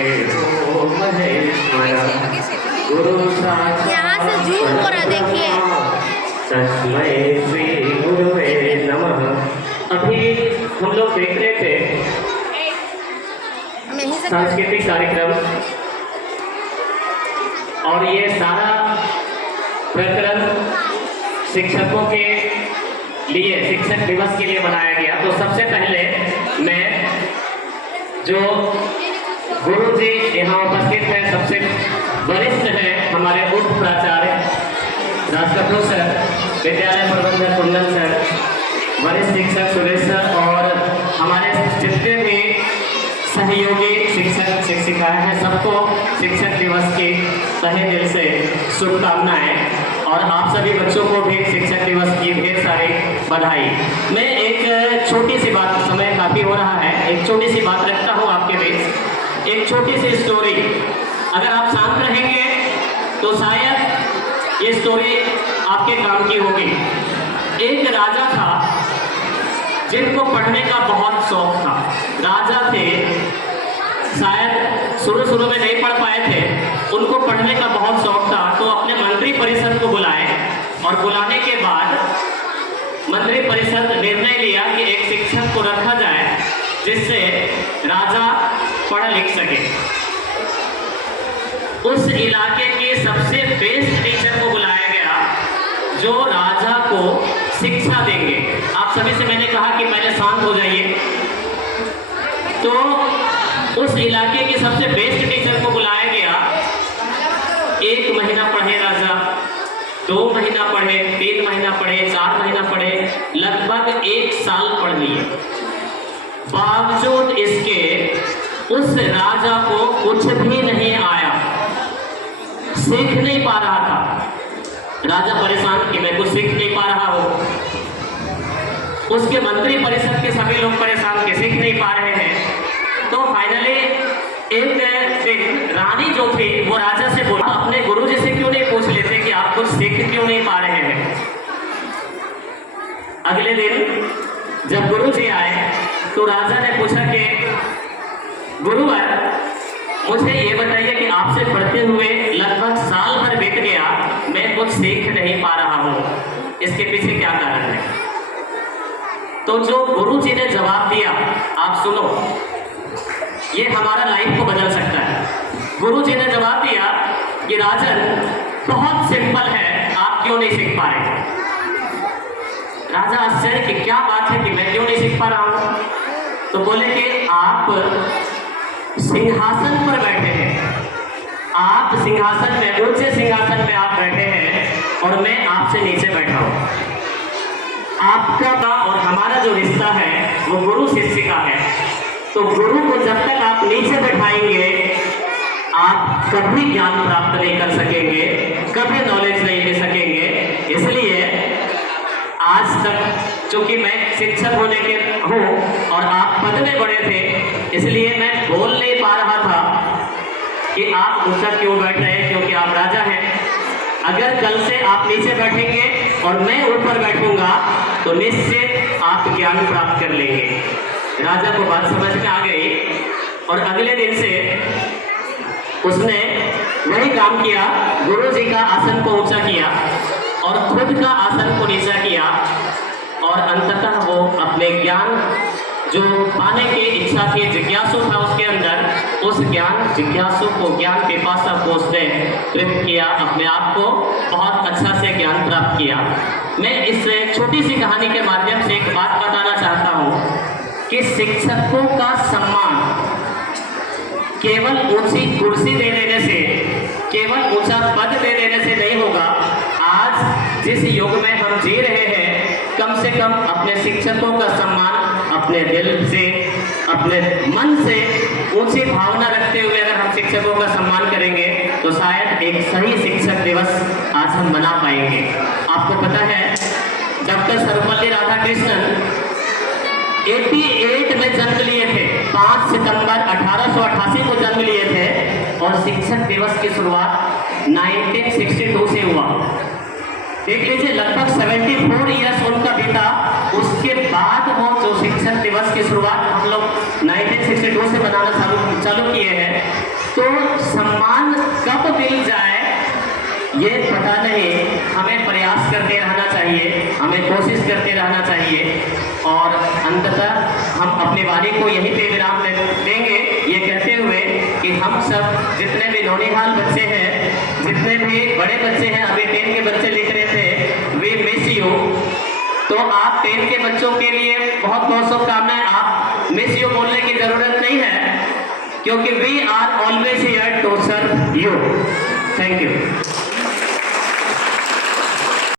हो महेश्वर गुरु यहाँ से जूम हो रहा देखिए। तस्मै श्री गुरुवे नमः। अभी हम लोग देख रहे थे सांस्कृतिक कार्यक्रम और ये सारा प्रकरण शिक्षकों के लिए शिक्षक दिवस के लिए बनाया गया। तो सबसे पहले मैं जो गुरु जी यहाँ उपस्थित हैं, सबसे वरिष्ठ हैं हमारे उप प्राचार्य राजकपूर सर, विद्यालय प्रबंधक कुंदन सर, वरिष्ठ शिक्षक सुरेश सर और हमारे जितने भी सहयोगी शिक्षक शिक्षिकाएं हैं, सबको शिक्षक दिवस की तहे दिल से शुभकामनाएं और आप सभी बच्चों को भी शिक्षक दिवस की ढेर सारी बधाई। मैं एक छोटी सी बात, समय काफ़ी हो रहा है, एक छोटी सी बात रखता हूँ आपके बीच। एक छोटी सी स्टोरी, अगर आप शांत रहेंगे तो शायद ये स्टोरी आपके काम की होगी। एक राजा था जिनको पढ़ने का बहुत शौक था। राजा थे, शायद शुरू में नहीं पढ़ पाए थे, उनको पढ़ने का बहुत शौक था। तो अपने मंत्री परिषद को बुलाए और बुलाने के बाद मंत्री परिषद निर्णय लिया कि एक शिक्षक को रखा जाए जिससे राजा पढ़ लिख सके। उस इलाके के सबसे बेस्ट टीचर को बुलाया गया जो राजा को शिक्षा देंगे। आप सभी से मैंने कहा कि पहले शांत हो जाइए। तो उस इलाके के सबसे बेस्ट टीचर को बुलाया गया। 1 महीना पढ़े राजा, 2 महीना पढ़े, 3 महीना पढ़े, 4 महीना पढ़े, लगभग 1 साल पढ़ लिए। बावजूद इसके उस राजा को कुछ भी नहीं आया, सीख नहीं पा रहा था। राजा परेशान कि मैं कुछ सीख नहीं पा रहा हूँ। उसके मंत्री परिषद के सभी लोग परेशान कि सीख नहीं पा रहे हैं। तो फाइनली एक दिन रानी जो थी वो राजा से बोला, अपने गुरु जी से क्यों नहीं पूछ लेते कि आप कुछ सीख क्यों नहीं पा रहे हैं। अगले दिन जब गुरु जी आए तो राजा ने पूछा कि गुरुवर, मुझे ये बताइए कि आपसे पढ़ते हुए लगभग साल भर बीत गया, मैं कुछ सीख नहीं पा रहा हूँ, इसके पीछे क्या कारण है। तो जो गुरु जी ने जवाब दिया, आप सुनो, ये हमारा लाइफ को बदल सकता है। गुरु जी ने जवाब दिया कि राजन, बहुत सिंपल है, आप क्यों नहीं सीख पा रहे। राजा आश्चर्य कि क्या बात है कि मैं क्यों नहीं सीख पा रहा हूँ। तो बोले कि आप सिंहासन पर बैठे हैं, आप सिंहासन में, ऊंचे सिंहासन में आप बैठे हैं और मैं आपसे नीचे बैठा हूँ। आपका और हमारा जो रिश्ता है वो गुरु शिष्य का है। तो गुरु को जब तक आप नीचे बैठाएंगे आप कभी ज्ञान प्राप्त नहीं कर सकेंगे, कभी नॉलेज नहीं ले सकेंगे। इसलिए आज तक चूंकि मैं शिक्षक होने के हूँ और आप पद में बड़े थे, इसलिए मैं बोल नहीं पा रहा था कि आप ऊंचा क्यों बैठ रहे हैं, क्योंकि आप राजा हैं। अगर कल से आप नीचे बैठेंगे और मैं ऊपर बैठूंगा तो निश्चित आप ज्ञान प्राप्त कर लेंगे। राजा को बात समझ में आ गई और अगले दिन से उसने वही काम किया, गुरु जी का आसन को ऊंचा किया और खुद का आसन को नीचा किया और अंततः वो अपने ज्ञान जो पाने की इच्छा थी, जिज्ञासु था उसके अंदर, उस ज्ञान जिज्ञासु को, ज्ञान पिपासा को उसने तृप्त किया, अपने आप को बहुत अच्छा से ज्ञान प्राप्त किया। मैं इस छोटी सी कहानी के माध्यम से एक बात बताना चाहता हूँ कि शिक्षकों का सम्मान केवल ऊंची कुर्सी दे देने से, केवल ऊंचा पद दे देने से नहीं होगा। आज जिस युग में हम जी रहे हैं, कम से कम अपने शिक्षकों का सम्मान अपने दिल से, अपने मन से ऊंची भावना रखते हुए अगर हम शिक्षकों का सम्मान करेंगे तो शायद एक सही शिक्षक दिवस आज हम मना पाएंगे। आपको पता है डॉक्टर सर्वपल्ली राधाकृष्णन 88 में जन्म लिए थे, 5 सितंबर 1888 को जन्म लिए थे और शिक्षक दिवस की शुरुआत 1962 से हुआ। देख लीजिए, लगभग 74 ईयर्स उनका बीता, उसके बाद वो जो शिक्षक दिवस की शुरुआत हम लोग 1962 से मनाना चालू किए हैं। तो सम्मान कब मिल जाए ये पता नहीं, हमें प्रयास करते रहना चाहिए, हमें कोशिश करते रहना चाहिए और अंततः हम अपनी वाणी को यहीं पे विराम देंगे ये कहते हुए कि हम सब जितने भी नौनिहाल बच्चे हैं, जितने भी बड़े बच्चे हैं, अभी 10 के बच्चे लिख रहे थे वी मिस यू, तो आप 10 के बच्चों के लिए बहुत बहुत शुभकामनाएं। आप मिस यू बोलने की जरूरत नहीं है क्योंकि we are always here to serve you. Thank you.